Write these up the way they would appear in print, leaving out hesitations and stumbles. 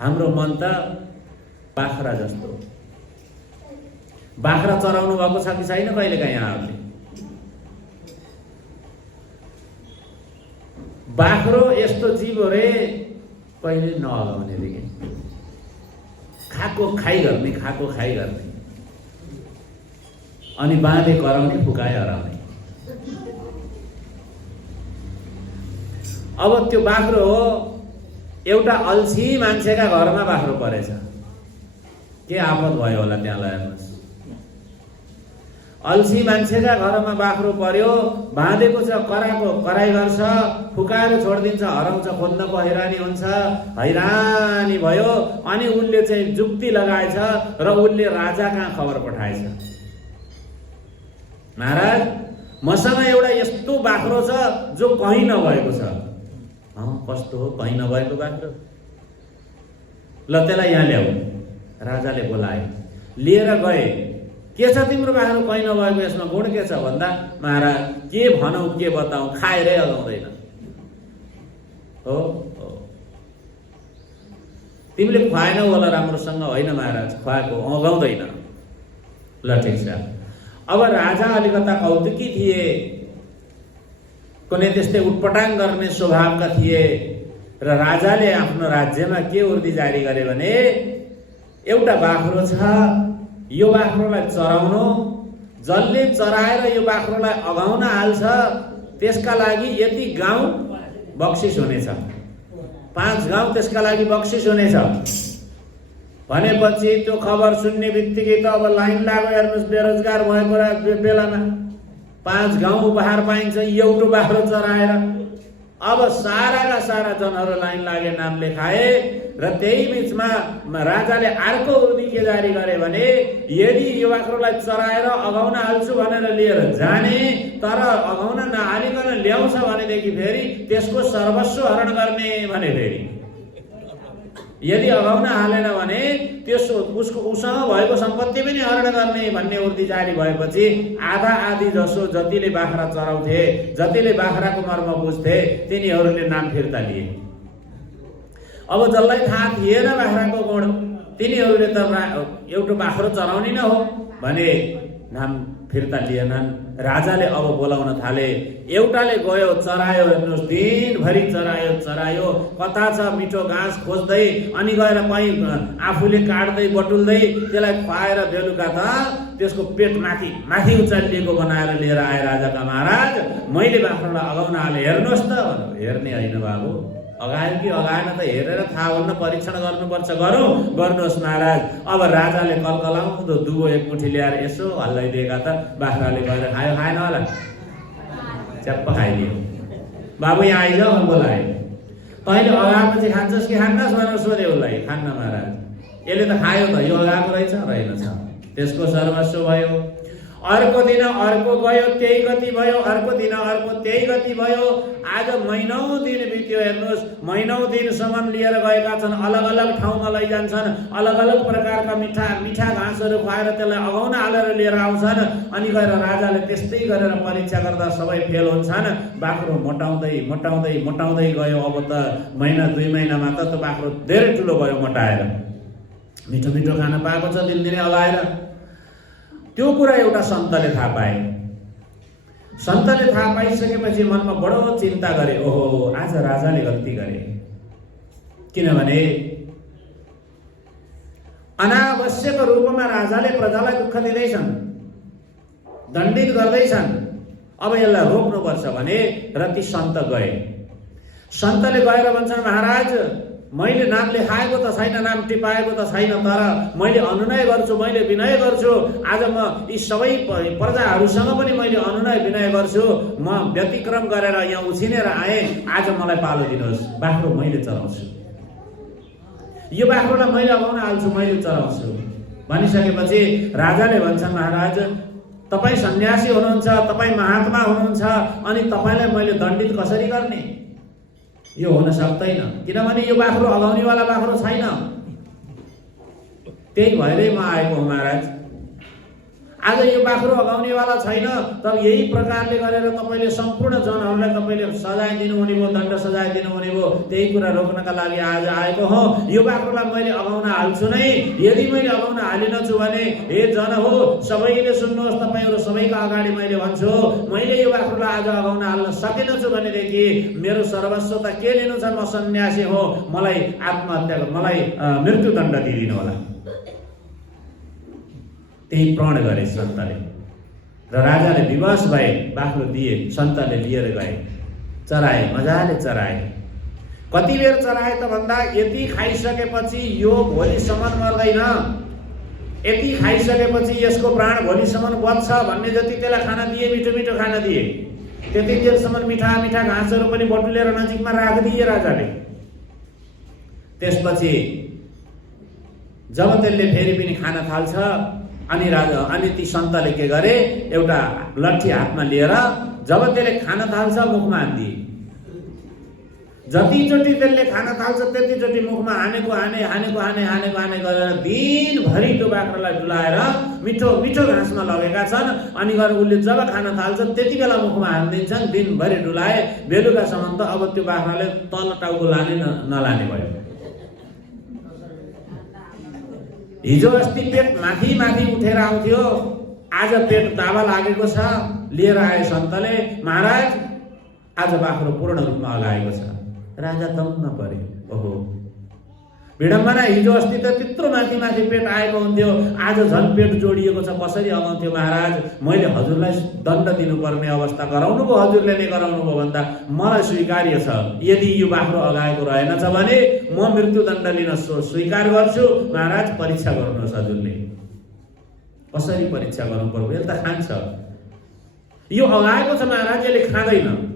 हाम्रो मन त बाख्रा जस्तो। बाख्रा चराउनु भएको छ कि छैन कहिलेकाहीँ यहाँहरूले? बाख्रो यस्तो जीव हो रे, कहिले नअगाउनेदेखि खाएको खाइ गर्ने, खाएको खाइ गर्ने, अनि बाँधे कराउने, फुकाए हराउने। अब त्यो बाख्रो हो, एउटा अल्छी मान्छेका घरमा बाख्रो परेछ। के आपत भयो होला त्यहाँलाई हेर्नुहोस्। अल्छी मान्छेका घरमा बाख्रो पर्यो, बाँधेको छ, कराको कराई गर्छ, फुकाएर छोडिदिन्छ, हराउँछ, खोज्नको हैरानी हुन्छ, हैरानी भयो। अनि उनले चाहिँ जुक्ति लगाएछ र उनले राजा कहाँ खबर पठाएछ, महाराज मसँग एउटा यस्तो बाख्रो छ जो कहीँ नभएको छ। कस्तो हो कहीँ नभएको बाख्रो? ल त्यसलाई यहाँ ल्याऊ। राजाले बोलाए, लिएर गए। के छ तिम्रो बाख्रो कहीँ नभएको, यसमा गुण के छ भन्दा, महाराज के भनौँ के बताउँ, खाएरै अगाउँदैन। हो तिमीले खुवाएनौ होला राम्रोसँग? होइन महाराज, खुवाएको, अगाउँदैन। ल ठिक छ। अब राजा अलिकता कौतुकी थिए, कुनै त्यस्तै उटपटाङ गर्ने स्वभावका थिए र राजाले आफ्नो राज्यमा के उर्दी जारी गरे भने, एउटा बाख्रो छ, यो बाख्रोलाई चराउनु, जसले चराएर यो बाख्रोलाई अगाउन हाल्छ त्यसका लागि यति गाउँ बक्सिस हुनेछ, 5 गाउँ त्यसका लागि बक्सिस हुनेछ भनेपछि त्यो खबर सुन्ने बित्तिकै त अब लाइन लाग्यो। हेर्नुहोस्, बेरोजगार भएको बेलामा 5 गाउँ उपहार पाइन्छ एउटा बाख्रो चराएर। अब साराका सारा जनहरू लाइन लागे, नाम लेखाए र त्यही बिचमा राजाले अर्को उर्दी के जारी गरे भने, यदि यो बाख्रोलाई चराएर अगाउन हाल्छु भनेर लिएर जाने, तर अगाउन नहालिकन ल्याउँछ भनेदेखि फेरि त्यसको सर्वस्व हरण गर्ने भने, फेरि यदि अगाउन हालेन भने त्यसो उसँग भएको सम्पत्ति पनि हरण गर्ने भन्ने उर्दी जारी भएपछि आधा आधी जसो जतिले बाख्रा चराउँथे, जतिले बाख्राको मर्म बुझ्थे, तिनीहरूले नाम फिर्ता लिए। अब जसलाई थाहा थिएन बाख्राको गुण, तिनीहरूले त एउटा बाख्रो चराउने न हो भने नाम फिर्ता लिएनन्। राजाले अब बोलाउन थाले। एउटाले गयो, चरायो, हेर्नुहोस् दिनभरि चरायो, कता छ मिठो घाँस खोज्दै, अनि गएर कहीँ आफूले काट्दै बटुल्दै त्यसलाई खुवाएर बेलुका त त्यसको पेट माथि उचालिएको बनाएर लिएर आए राजाका महाराज। मैले बाख्रोलाई अगाउन हाले, हेर्नुहोस् त। हेर्ने होइन बाबु, अगायो कि अगाएन त हेरेर थाहा हुन्न, परीक्षण गर्नुपर्छ। गर्नुहोस् महाराज। अब राजाले कलकलाउँदो दुबो एक मुठी ल्याएर यसो हल्लाइदिएका त बाख्राले गएर खाएन होला, च्याप्प खाइदियो। बाबु यहाँ आइजाऊ बोलाए। तैँले अगाएपछि खान्छस् कि खान्नस् भनेर सोध्यो उसलाई। खान्न महाराज। यसले त खायो त, यो अगाएको रहेनछ, त्यसको सर्वस्व भयो। अर्को दिन अर्को गयो, त्यही गति भयो। अर्को दिन अर्को त्यही गति भयो। आज महिनौं दिन बित्यो। हेर्नुहोस्, महिनौं दिनसम्म लिएर गएका छन्, अलग अलग ठाउँमा लैजान्छन्, अलग अलग प्रकारका मिठा घाँसहरू खुवाएर त्यसलाई अगाउन हालेर लिएर आउँछन्। अनि गएर राजाले त्यस्तै गरेर परीक्षा गर्दा सबै फेल हुन्छन्। बाख्रो मोटाउँदै गयो। अब त महिना 2 महिनामा त त्यो बाख्रो धेरै ठुलो भयो, मोटाएर। मिठो खान पाएको छ दिनदिनै अगाएर। त्यो कुरा एउटा सन्तले थाहा पाए। सन्तले थाहा पाइसकेपछि मनमा बडो चिन्ता गरे, ओहो आज राजाले गल्ती गरे। किनभने अनावश्यक रूपमा राजाले प्रजालाई दुःख दिँदैछन्, दण्डित गर्दैछन्। अब यसलाई रोक्नुपर्छ भने र ती सन्त गए। सन्तले गएर भन्छन्, महाराज मैले नाम लेखाएको त छैन, नाम टिपाएको त छैन, तर मैले अनुनय गर्छु, मैले विनय गर्छु। आज म यी सबै प्रजाहरूसँग पनि मैले अनुनय विनय गर्छु। म व्यतिक्रम गरेर यहाँ उछिनेर आएँ, आज मलाई पालो दिनुहोस्। बाख्रो मैले चराउँछु, यो बाख्रोलाई मैले अगाउन हाल्छु, मैले चराउँछु भनिसकेपछि राजाले भन्छन्, महाराज तपाईँ सन्यासी हुनुहुन्छ, तपाईँ महात्मा हुनुहुन्छ, अनि तपाईँलाई मैले दण्डित कसरी गर्ने? यो हुन सक्दैन, किनभने यो बाख्रो अगाउनेवाला बाख्रो छैन। त्यही भएरै म आएको हो महाराज। आज यो बाख्रो अगाउनेवाला छैन, तर यही प्रकारले गरेर तपाईँले सम्पूर्ण जनहरूलाई तपाईँले सजाय दिनुहुने भयो, दण्ड सजाय दिनुहुने भयो। त्यही कुरा रोक्नका लागि आज आएको हो। यो बाख्रोलाई मैले अगाउन हाल्छु नै। यदि मैले अगाउन हालिनछु भने हे जन हो, सबैले सुन्नुहोस्, तपाईँहरू सबैका अगाडि मैले भन्छु, मैले यो बाख्रोलाई आज अगाउन हाल्न सकेनछु भनेदेखि मेरो सर्वस्व त के लिनु छ, म सन्यासी हो, मलाई आत्महत्या, मलाई मृत्युदण्ड दिइदिनु होला। त्यही प्रण गरे सन्तले र राजाले विवश भए, बाख्रो दिए, सन्तले लिएर गए, चराए, मजाले चराए। कति बेर चराए त भन्दा यति खाइसकेपछि यो भोलिसम्म मर्दैन, यति खाइसकेपछि यसको प्राण भोलिसम्म बच्छ भन्ने जति त्यसलाई खाना दिए, मिठो मिठो खाना दिए। त्यति बेरसम्म मिठा मिठा घाँसहरू पनि बटुलेर नजिकमा राखिदिए राजाले। त्यसपछि जब त्यसले फेरि पनि खान थाल्छ, अनि ती सन्तले के गरे, एउटा लट्ठी हातमा लिएर जब त्यसले खान थाल्छ मुखमा हान्दिए। जतिचोटि त्यसले खान थाल्छ त्यतिचोटि मुखमा हानेको हाने गरेर दिनभरि त्यो बाख्रालाई डुलाएर मिठो मिठो घाँसमा लगेका छन्। अनि गएर उसले जब खान थाल्छ त्यति बेला मुखमा हानिदिन्छन्। दिनभरि डुलाए, बेलुकासम्म त अब त्यो बाख्राले तल टाउको लाने नलाने भयो। हिजो अस्ति पेट माथि माथि उठेर आउँथ्यो, आज पेट दावा लागेको छ। लिएर आए सन्तले, महाराज आज बाख्रो पूर्ण रूपमा अगाएको छ। राजा दम्म परे, ओहो विडम्बना, हिजो अस्ति त त्यत्रो माथि माथि पेट आएको हुन्थ्यो, आज झन् पेट जोडिएको छ, कसरी अगाउँथ्यो महाराज? मैले हजुरलाई दण्ड दिनुपर्ने अवस्था गराउनु भयो, हजुरले नै गराउनु भयो भन्दा मलाई स्वीकार्य छ। यदि यो बाख्रो अगाएको रहेनछ भने म मृत्युदण्ड लिन स्वीकार गर्छु। महाराज परीक्षा गर्नुहोस्, हजुरले कसरी परीक्षा गर्नु पर्यो? यसले त खान्छ, यो अगाएको छ महाराज, यसले खाँदैन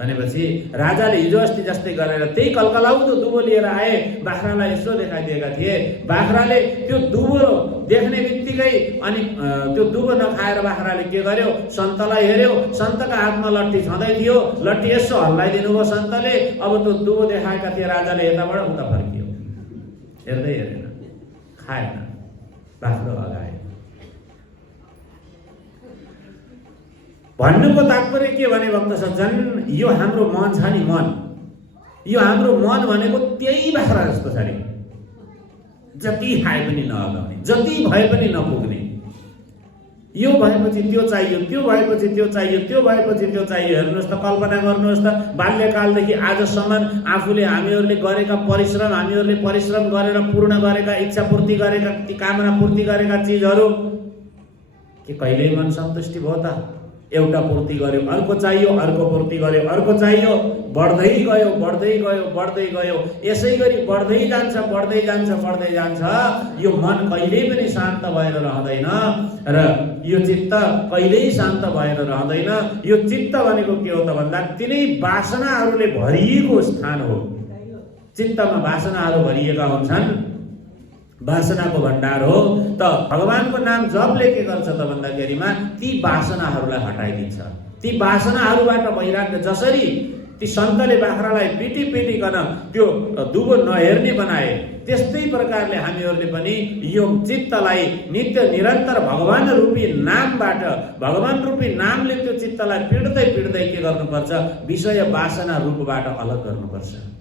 भनेपछि राजाले हिजो अस्ति जस्तै गरेर त्यही कलकलाउँदो दुबो लिएर आए, बाख्रालाई यसो देखाइदिएका थिए। बाख्राले त्यो दुबो देख्ने बित्तिकै अनि त्यो दुबो नखाएर बाख्राले के गर्यो, सन्तलाई हेर्यो। सन्तका हातमा लट्ठी छँदै थियो, लट्ठी यसो हल्लाइदिनु भयो सन्तले। अब त्यो दुबो देखाएका थिए राजाले, यताबाट उता फर्कियो, हेर्दै हेरेन, खाएन, बाख्रो अगायो। भन्नुको तात्पर्य के भने भक्त सज्जन, यो हाम्रो मन छ नि, मन, यो हाम्रो मन भनेको त्यही बाख्रा जस्तो छ नि। जति खाए पनि नअगाउने, जति भए पनि नपुग्ने। यो भएपछि त्यो चाहियो, त्यो भएपछि त्यो चाहियो, त्यो भएपछि त्यो चाहियो। हेर्नुहोस् त, कल्पना गर्नुहोस् त, बाल्यकालदेखि आजसम्म आफूले हामीहरूले गरेका परिश्रम, हामीहरूले परिश्रम गरेर पूर्ण गरेका, इच्छा पूर्ति गरेका, कामना पूर्ति गरेका चिजहरू के कहिल्यै मन सन्तुष्टि भयो त? एउटा पूर्ति गर्यो, अर्को चाहियो, अर्को पूर्ति गर्यो, अर्को चाहियो, बढ्दै गयो, बढ्दै गयो, बढ्दै गयो। यसै गरी बढ्दै जान्छ, बढ्दै जान्छ, बढ्दै जान्छ। यो मन कहिल्यै पनि शान्त भएर रहँदैन र यो चित्त कहिल्यै शान्त भएर रहँदैन। यो चित्त भनेको के हो त भन्दा तिनै वासनाहरूले भरिएको स्थान हो। चित्तमा वासनाहरू भरिएका हुन्छन्, वासनाको भण्डार हो। त भगवानको नाम जपले के गर्छ त भन्दाखेरिमा ती वासनाहरूलाई हटाइदिन्छ। ती वासनाहरूबाट वैराग्य, जसरी ती सन्तले बाख्रालाई पिटिकन त्यो दुबो नहेर्ने बनाए, त्यस्तै प्रकारले हामीहरूले पनि यो चित्तलाई नित्य निरन्तर भगवान रूपी नामबाट, भगवान रूपी नामले त्यो चित्तलाई पिड्दै के गर्नुपर्छ? विषय वासना रूपबाट अलग गर्नुपर्छ।